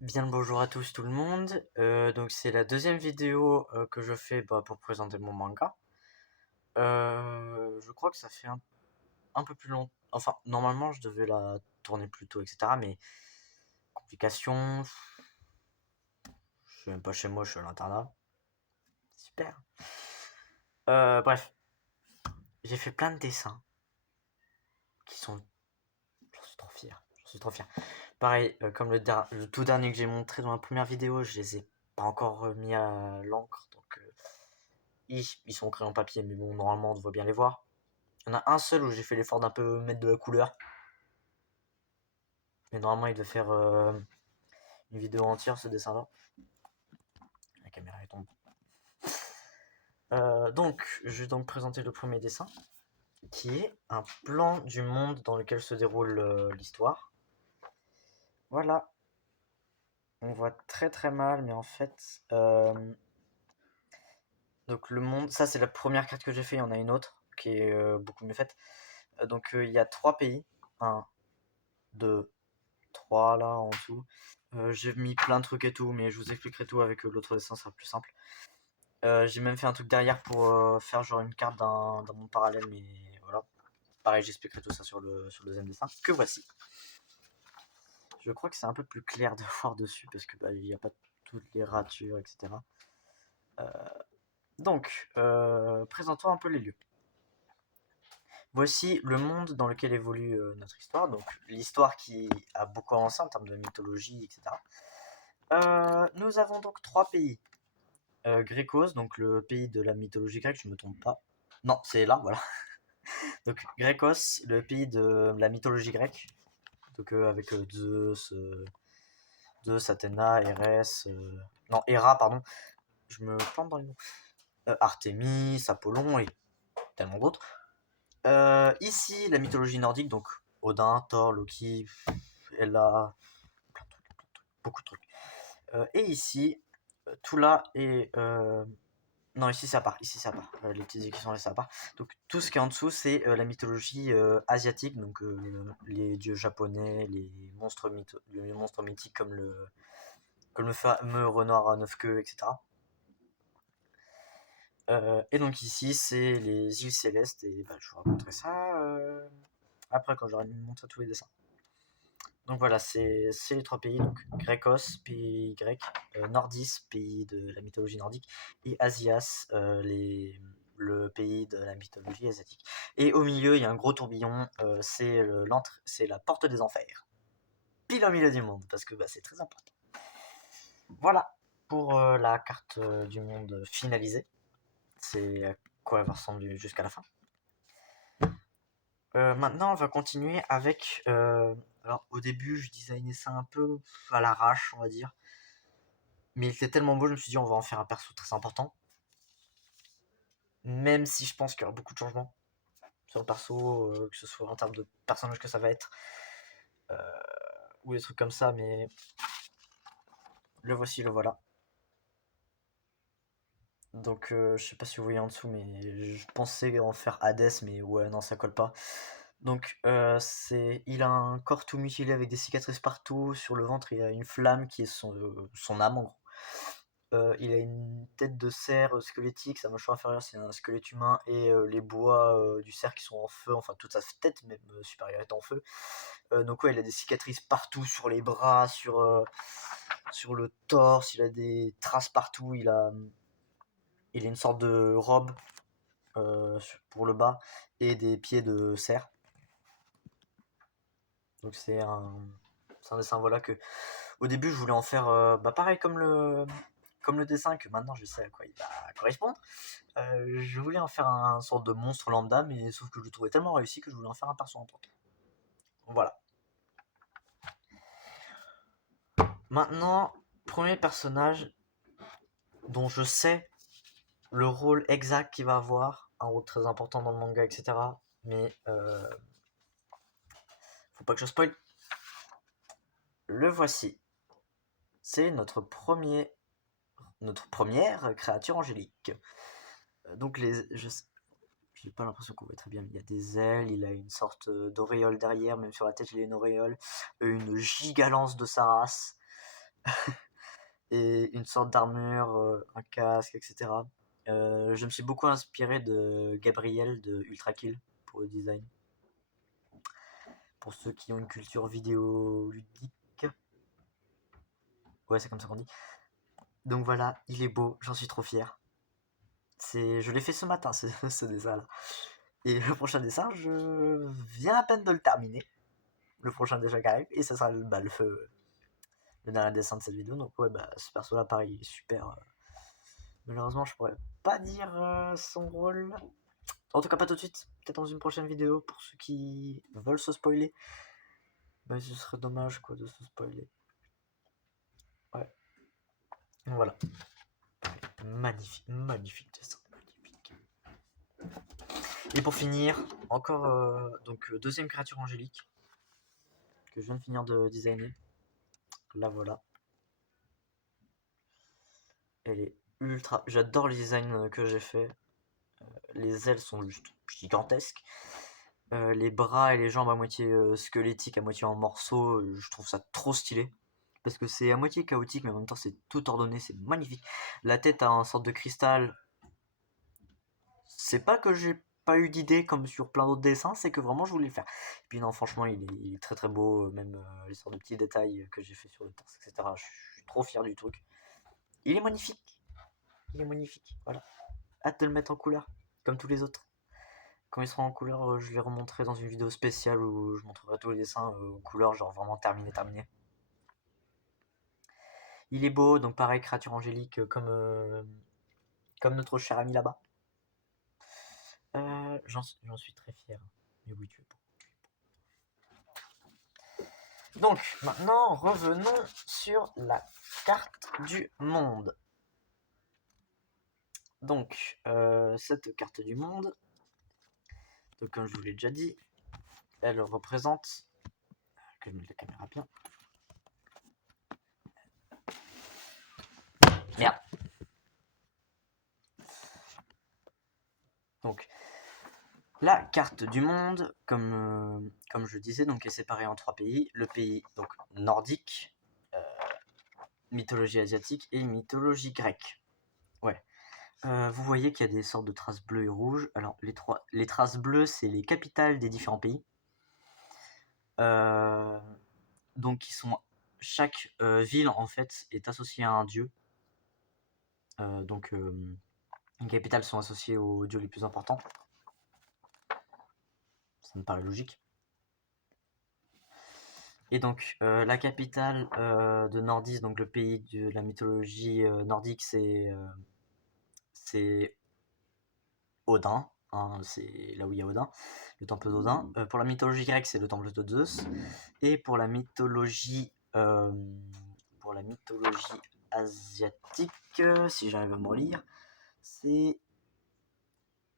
Bien le bonjour à tous tout le monde. Donc c'est la deuxième vidéo que je fais pour présenter mon manga. Je crois que ça fait un peu plus long. Enfin, normalement je devais la tourner plus tôt, etc. Mais complications, je suis même pas chez moi, je suis à l'internat. Super. Bref, j'ai fait plein de dessins qui sont... J'en suis trop fier. J'en suis trop fier. Pareil, comme le tout dernier que j'ai montré dans la première vidéo, je les ai pas encore mis à l'encre. Donc ils sont au crayon papier, mais bon, normalement on devrait bien les voir. Il y en a un seul où j'ai fait l'effort d'un peu mettre de la couleur. Mais normalement, il devait faire une vidéo entière, ce dessin-là. La caméra est tombée. Donc, je vais donc présenter le premier dessin, qui est un plan du monde dans lequel se déroule l'histoire. Voilà. On voit très très mal, mais en fait... donc le monde, ça c'est la première carte que j'ai fait, il y en a une autre qui est beaucoup mieux faite. Donc il y a trois pays. Un, deux, trois là en dessous. J'ai mis plein de trucs et tout, mais je vous expliquerai tout avec l'autre dessin, ça sera plus simple. J'ai même fait un truc derrière pour faire genre une carte d'un monde parallèle, mais voilà. Pareil, j'expliquerai tout ça sur le deuxième dessin, que voici. Je crois que c'est un peu plus clair de voir dessus, parce que il n'y a pas toutes les ratures, etc. Euh, donc, présentons un peu les lieux. Voici le monde dans lequel évolue notre histoire, donc l'histoire qui a beaucoup avancé en termes de mythologie, etc. Nous avons donc trois pays. Grécos, donc le pays de la mythologie grecque, je me trompe pas. Non, c'est là, voilà. Donc Grécos, le pays de la mythologie grecque, donc avec Zeus, Athéna, Hérès, non Héra, pardon. Je me plante dans les noms. Artémis, Apollon et tellement d'autres. Ici, la mythologie nordique, donc Odin, Thor, Loki, Hela, beaucoup de trucs. Et ici, tout là est non, ici ça part, ici ça part. Les petites équations là ça part. Donc tout ce qui est en dessous, c'est la mythologie asiatique, donc les dieux japonais, les monstres mythiques comme le fameux renard à neuf queues, etc. Et donc ici, c'est les îles célestes, et je vous raconterai ça après quand j'aurai montré tous les dessins. Donc voilà, c'est les trois pays, donc Grécos, pays grec, Nordis, pays de la mythologie nordique, et Asias, le pays de la mythologie asiatique. Et au milieu, il y a un gros tourbillon, c'est la porte des enfers. Pile au milieu du monde, parce que c'est très important. Voilà pour la carte du monde finalisée. C'est à quoi elle va ressembler jusqu'à la fin. Maintenant, on va continuer avec. Alors, au début, je designais ça un peu à l'arrache, on va dire. Mais il était tellement beau, je me suis dit, on va en faire un perso très important. Même si je pense qu'il y aura beaucoup de changements sur le perso, que ce soit en termes de personnage que ça va être, euh, ou des trucs comme ça, mais le voici, le voilà. Donc, je sais pas si vous voyez en dessous, mais je pensais en faire Hades, mais ouais, non, ça colle pas. Donc, il a un corps tout mutilé avec des cicatrices partout. Sur le ventre, il a une flamme qui est son âme, en gros. Il a une tête de cerf squelettique, sa mâchoire inférieure c'est un squelette humain et les bois du cerf qui sont en feu, enfin toute sa tête même supérieure est en feu. Donc ouais, il a des cicatrices partout sur les bras, sur le torse, il a des traces partout, il a une sorte de robe pour le bas et des pieds de cerf. Donc c'est un dessin voilà que au début je voulais en faire pareil comme le dessin que maintenant je sais à quoi il va correspondre. Je voulais en faire un sorte de monstre lambda, mais sauf que je le trouvais tellement réussi que je voulais en faire un perso en tant. Voilà. Maintenant, premier personnage dont je sais le rôle exact qu'il va avoir, un rôle très important dans le manga, etc. Mais faut pas que je spoil. Le voici. C'est notre première créature angélique. Donc j'ai pas l'impression qu'on voit très bien, mais il y a des ailes, il a une sorte d'auréole derrière, même sur la tête il a une auréole, une giga lance de sa race. et une sorte d'armure, un casque, etc. Je me suis beaucoup inspiré de Gabriel de Ultra Kill pour le design. Pour ceux qui ont une culture vidéo ludique. Ouais, c'est comme ça qu'on dit. Donc voilà, il est beau, j'en suis trop fier. Je l'ai fait ce matin, ce dessin-là. Et le prochain dessin, je viens à peine de le terminer. Le prochain déjà qui arrive, et ça sera le dernier dessin de cette vidéo. Donc ouais, bah ce perso-là, pareil, il est super. Malheureusement, je pourrais pas dire son rôle. En tout cas, pas tout de suite. Peut-être dans une prochaine vidéo, pour ceux qui veulent se spoiler. Mais ce serait dommage, quoi, de se spoiler. Ouais. Voilà. Magnifique, magnifique dessin, magnifique. Et pour finir, encore donc deuxième créature angélique que je viens de finir de designer. La voilà. Elle est ultra. J'adore les designs que j'ai fait. Les ailes sont juste gigantesques. Les bras et les jambes à moitié squelettiques, à moitié en morceaux, je trouve ça trop stylé. Parce que c'est à moitié chaotique, mais en même temps c'est tout ordonné, c'est magnifique. La tête a un sorte de cristal. C'est pas que j'ai pas eu d'idée comme sur plein d'autres dessins, c'est que vraiment je voulais le faire. Et puis non, franchement, il est très très beau, même les sortes de petits détails que j'ai fait sur le torse, etc. Je suis trop fier du truc. Il est magnifique. Il est magnifique, voilà. Hâte de le mettre en couleur, comme tous les autres. Quand il sera en couleur, je les remonterai dans une vidéo spéciale où je montrerai tous les dessins en couleur, genre vraiment terminé. Il est beau, donc pareil, créature angélique, comme notre cher ami là-bas. J'en suis très fier. Mais oui, tu es beau. Donc, maintenant, revenons sur la carte du monde. Donc, cette carte du monde, donc, comme je vous l'ai déjà dit, elle représente, que je mette la caméra bien. Merde. Donc, la carte du monde, comme je disais, donc est séparée en 3 pays. Le pays donc nordique, mythologie asiatique et mythologie grecque. Ouais. Vous voyez qu'il y a des sortes de traces bleues et rouges. Alors les traces bleues, c'est les capitales des différents pays. Donc chaque ville en fait est associée à un dieu. Donc les capitales sont associées aux dieux les plus importants. Ça me paraît logique. Et donc la capitale de Nordis, donc le pays de la mythologie nordique, c'est Odin. Hein, c'est là où il y a Odin, le temple d'Odin. Pour la mythologie grecque, c'est le temple de Zeus. Et pour la mythologie asiatique, si j'arrive à me relire, c'est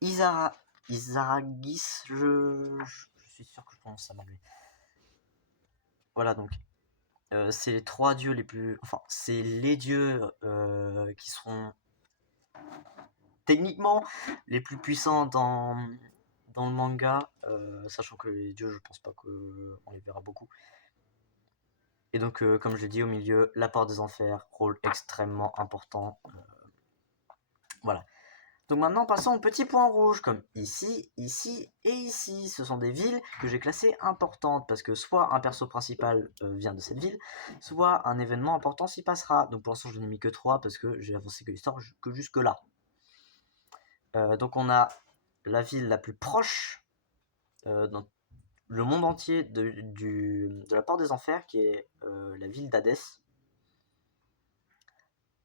Isaragis. Je suis sûr que je prononce ça mal. Voilà, donc c'est les 3 dieux les plus. Enfin, c'est les dieux qui seront techniquement les plus puissants dans le manga, sachant que les dieux, je pense pas qu'on les verra beaucoup. Et donc, comme je l'ai dit au milieu, la porte des enfers, rôle extrêmement important. Voilà. Donc maintenant, passons aux petits points rouges, comme ici, ici et ici. Ce sont des villes que j'ai classées importantes, parce que soit un perso principal vient de cette ville, soit un événement important s'y passera. Donc pour l'instant, je n'ai mis que 3, parce que j'ai avancé que l'histoire que jusque là. Donc on a la ville la plus proche dans le monde entier de la porte des enfers, qui est la ville d'Hadès.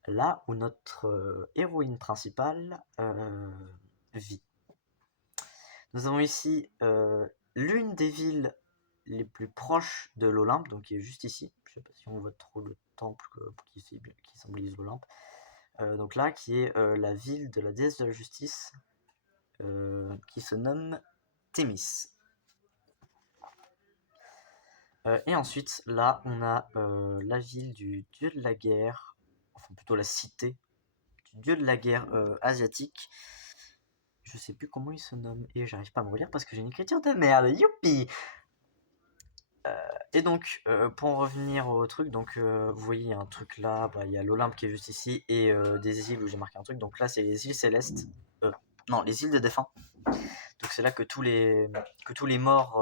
Là où notre héroïne principale vit. Nous avons ici l'une des villes les plus proches de l'Olympe, donc qui est juste ici. Je ne sais pas si on voit trop le temple qui symbolise l'Olympe. Donc là, qui est la ville de la déesse de la justice, qui se nomme Thémis. Et ensuite, là, on a la ville du dieu de la guerre, enfin plutôt la cité du dieu de la guerre asiatique. Je sais plus comment il se nomme, et j'arrive pas à me relire parce que j'ai une écriture de merde, youpi! Et donc, pour en revenir au truc, donc vous voyez, il y a un truc là, il y a l'Olympe qui est juste ici, et des îles où j'ai marqué un truc. Donc là, c'est les îles célestes. Non, les îles des défunts. Donc c'est là que tous les morts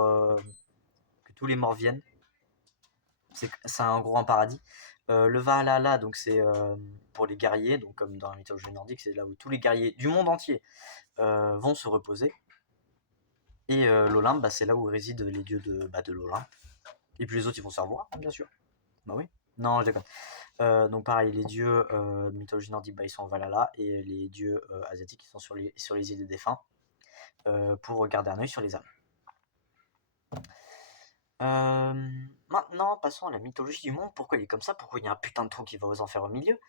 viennent. C'est en gros un paradis. Le Valhalla, donc c'est pour les guerriers, donc comme dans la mythologie nordique, c'est là où tous les guerriers du monde entier vont se reposer. Et l'Olympe, c'est là où résident les dieux de l'Olympe. Et puis les autres, ils vont se revoir, bien sûr. Bah oui. Non, je déconne. Donc pareil, les dieux de mythologie nordique, ils sont au Valhalla, et les dieux asiatiques, ils sont sur les îles des défunts pour garder un œil sur les âmes. Maintenant, passons à la mythologie du monde. Pourquoi il est comme ça? Pourquoi il y a un putain de trou qui va aux enfers au milieu?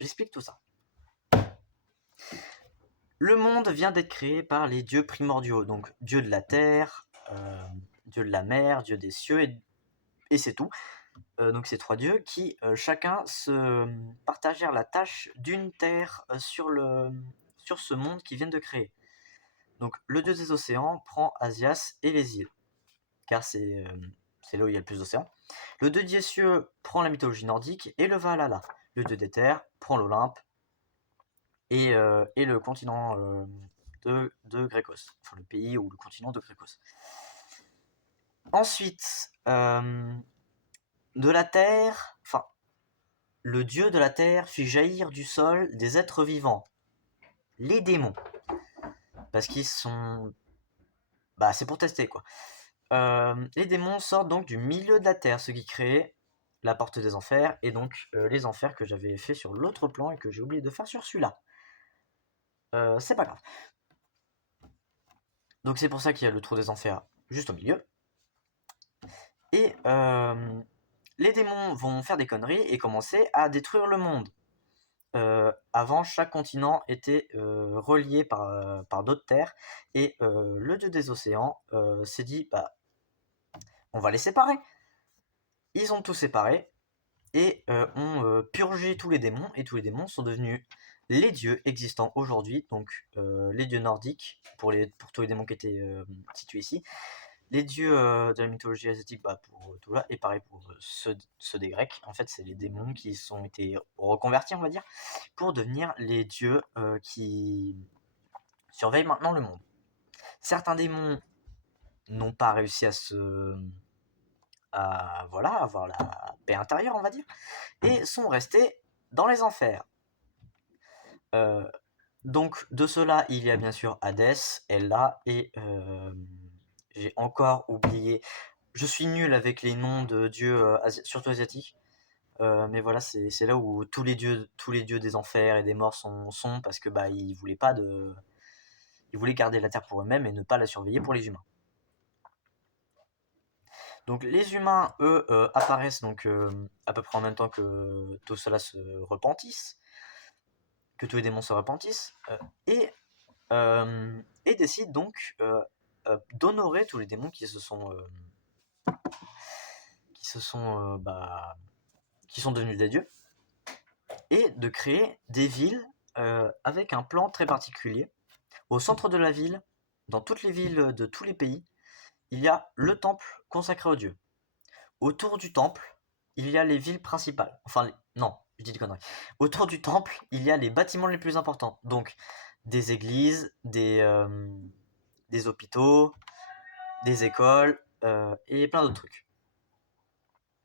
J'explique tout ça. Le monde vient d'être créé par les dieux primordiaux, donc dieu de la terre, dieu de la mer, dieu des cieux, et c'est tout. Donc ces trois dieux qui chacun se partagèrent la tâche d'une terre sur ce monde qu'ils viennent de créer. Donc le dieu des océans prend Asias et les îles, car c'est là où il y a le plus d'océans. Le dieu des cieux prend la mythologie nordique et le Valhalla. Le dieu des terres prend l'Olympe et le continent de Grécos, enfin le pays ou le continent de Grécos. Ensuite, de la terre, enfin, le dieu de la terre fit jaillir du sol des êtres vivants, les démons, parce qu'ils sont, c'est pour tester quoi. Les démons sortent donc du milieu de la terre, ce qui crée la porte des enfers, et donc les enfers que j'avais fait sur l'autre plan et que j'ai oublié de faire sur celui-là. C'est pas grave. Donc c'est pour ça qu'il y a le trou des enfers juste au milieu. Et les démons vont faire des conneries et commencer à détruire le monde. Avant, chaque continent était relié par d'autres terres, et le dieu des océans s'est dit, on va les séparer. Ils ont tout séparé et ont purgé tous les démons, et tous les démons sont devenus les dieux existants aujourd'hui, donc les dieux nordiques, pour tous les démons qui étaient situés ici, les dieux de la mythologie asiatique, pour tout là, et pareil pour ceux des Grecs. En fait, c'est les démons qui ont été reconvertis, on va dire, pour devenir les dieux qui surveillent maintenant le monde. Certains démons n'ont pas réussi à avoir la paix intérieure, on va dire, et sont restés dans les enfers. Donc de cela, il y a bien sûr Hadès, Ella, et j'ai encore oublié. Je suis nul avec les noms de dieux, surtout asiatiques. Mais voilà, c'est là où tous les dieux des enfers et des morts sont parce que ils voulaient pas ils voulaient garder la terre pour eux-mêmes et ne pas la surveiller pour les humains. Donc les humains, eux, apparaissent donc à peu près en même temps que tout cela se repentissent, que tous les démons se repentissent, et décident donc d'honorer tous les démons qui sont devenus des dieux, et de créer des villes avec un plan très particulier. Au centre de la ville, dans toutes les villes de tous les pays, il y a le temple consacré aux dieux. Autour du temple, il y a les villes principales. Enfin, non, je dis des conneries. Autour du temple, il y a les bâtiments les plus importants. Donc, des églises, des hôpitaux, des écoles, et plein d'autres trucs.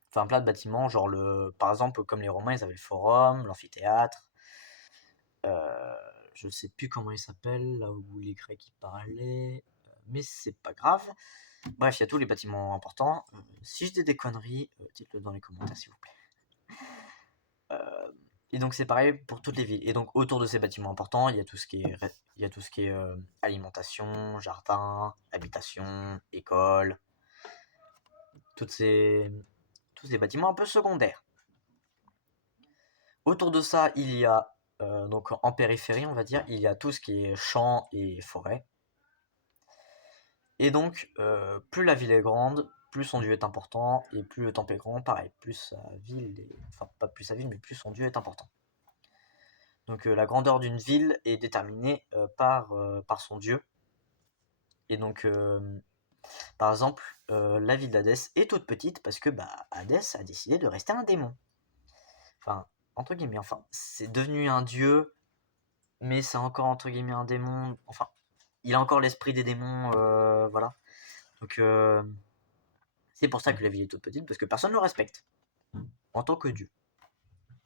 Enfin, plein de bâtiments, genre par exemple, comme les Romains, ils avaient le forum, l'amphithéâtre. Je sais plus comment il s'appelle, là où les Grecs y parlaient, mais c'est pas grave. Bref, il y a tous les bâtiments importants. Si je dis des conneries, dites-le dans les commentaires s'il vous plaît. Et donc c'est pareil pour toutes les villes. Et donc autour de ces bâtiments importants, il y a tout ce qui est, alimentation, jardin, habitation, école, tous ces bâtiments un peu secondaires. Autour de ça, il y a, donc en périphérie, on va dire, il y a tout ce qui est champs et forêts. Et donc, plus la ville est grande, plus son dieu est important, et plus le temple est grand, pareil, plus sa ville enfin pas plus sa ville, mais plus son dieu est important. Donc la grandeur d'une ville est déterminée par son dieu. Et donc Par exemple, la ville d'Hadès est toute petite parce que Hadès a décidé de rester un démon. Enfin, entre guillemets, enfin, c'est devenu un dieu, mais c'est encore entre guillemets un démon. Enfin, il a encore l'esprit des démons, voilà. Donc, c'est pour ça que la ville est toute petite, parce que personne ne le respecte en tant que dieu.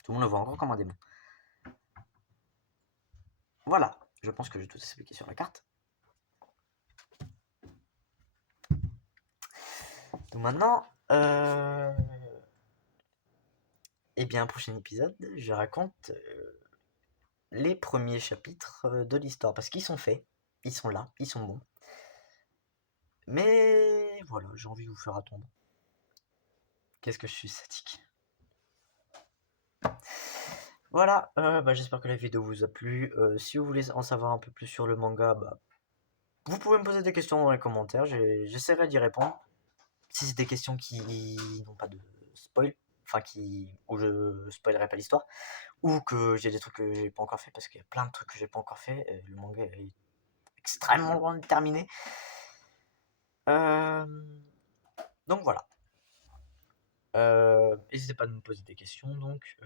Tout le monde le voit encore comme un démon. Voilà, je pense que j'ai tout expliqué sur la carte. Donc maintenant, eh bien, prochain épisode, je raconte les premiers chapitres de l'histoire, parce qu'ils sont faits, ils sont là, ils sont bons. Mais voilà, j'ai envie de vous faire attendre. Qu'est-ce que je suis sadique. Voilà, j'espère que la vidéo vous a plu. Si vous voulez en savoir un peu plus sur le manga, vous pouvez me poser des questions dans les commentaires, j'essaierai d'y répondre. Si c'est des questions qui n'ont pas de spoil, enfin où je spoilerai pas l'histoire, ou que j'ai des trucs que j'ai pas encore fait, parce qu'il y a plein de trucs que j'ai pas encore fait, le manga est extrêmement loin de terminer. Donc voilà. N'hésitez pas à me poser des questions donc.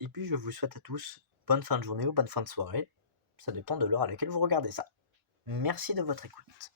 Et puis je vous souhaite à tous bonne fin de journée ou bonne fin de soirée. Ça dépend de l'heure à laquelle vous regardez ça. Merci de votre écoute.